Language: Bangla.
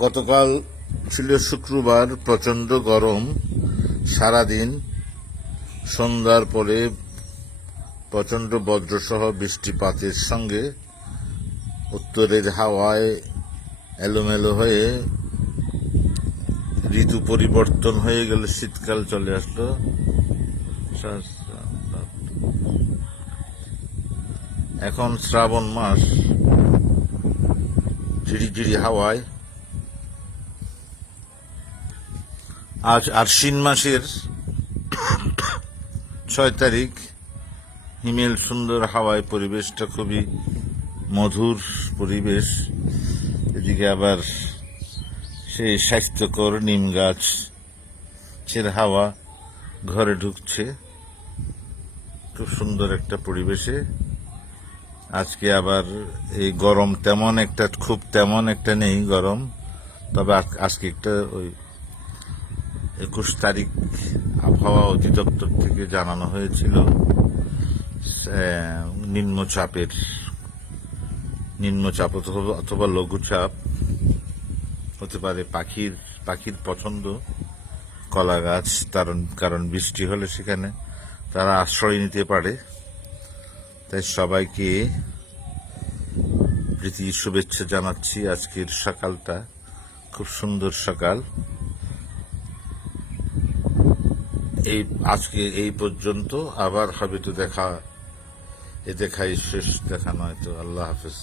গতকাল ছিল শুক্রবার, প্রচণ্ড গরম সারাদিন। সন্ধ্যার পরে প্রচণ্ড বজ্রসহ বৃষ্টিপাতের সঙ্গে উত্তরের হাওয়ায় এলোমেলো হয়ে ঋতু পরিবর্তন হয়ে গেল, শীতকাল চলে আসলো। এখন শ্রাবণ মাস, ঝিরিঝিরি হাওয়ায়। আজ আশ্বিন মাসের 6 তারিখ। হিমেল সুন্দর হাওয়ায়, পরিবেশটা খুবই মধুর পরিবেশ। এদিকে আবার সেই স্বাস্থ্যকর নিম গাছের হাওয়া ঘরে ঢুকছে। খুব সুন্দর একটা পরিবেশে আজকে আবার এই গরম তেমন একটা নেই গরম। তবে আজকে একটা ওই 21 তারিখ আবহাওয়া অধিদপ্তর থেকে জানানো হয়েছিল নিম্নচাপ অথবা লঘুচাপ হতে পারে। পাখির পছন্দ কলা গাছ, কারণ বৃষ্টি হলে সেখানে তারা আশ্রয় নিতে পারে। তাই সবাইকে প্রীতি শুভেচ্ছা জানাচ্ছি। আজকের সকালটা খুব সুন্দর সকাল। আজকে এই পর্যন্ত, আবার হবে তো দেখাই শেষ, দেখা নয় তো। আল্লাহ হাফেজ।